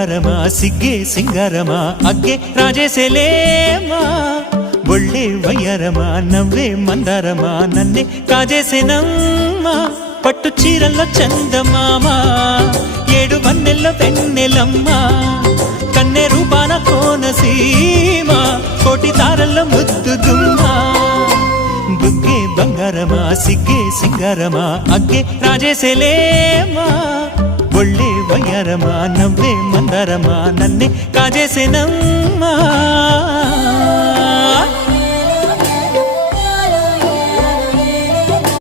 బంగారమా సిగ్గే సింగారమా అగ్గే రాజేసేలేమా ఒళ్ళే వయ్యారమా నవ్వే మందారమా నన్నే కాజేసేనమ్మా పట్టు చీరల్లో చందమామా ఏడు వన్నెల్లో వెన్నెలమ్మా కన్నె రూపాన కోనసీమ కోటి తారల్లో ముద్దుదుమ్మా బుగ్గే బంగారమా సిగ్గే సింగారమా అగ్గే రాజేసేలేమా ఒళ్ళే వయ్యారమా నవ్వే మందారమా నన్నే కాజేసేనమ్మా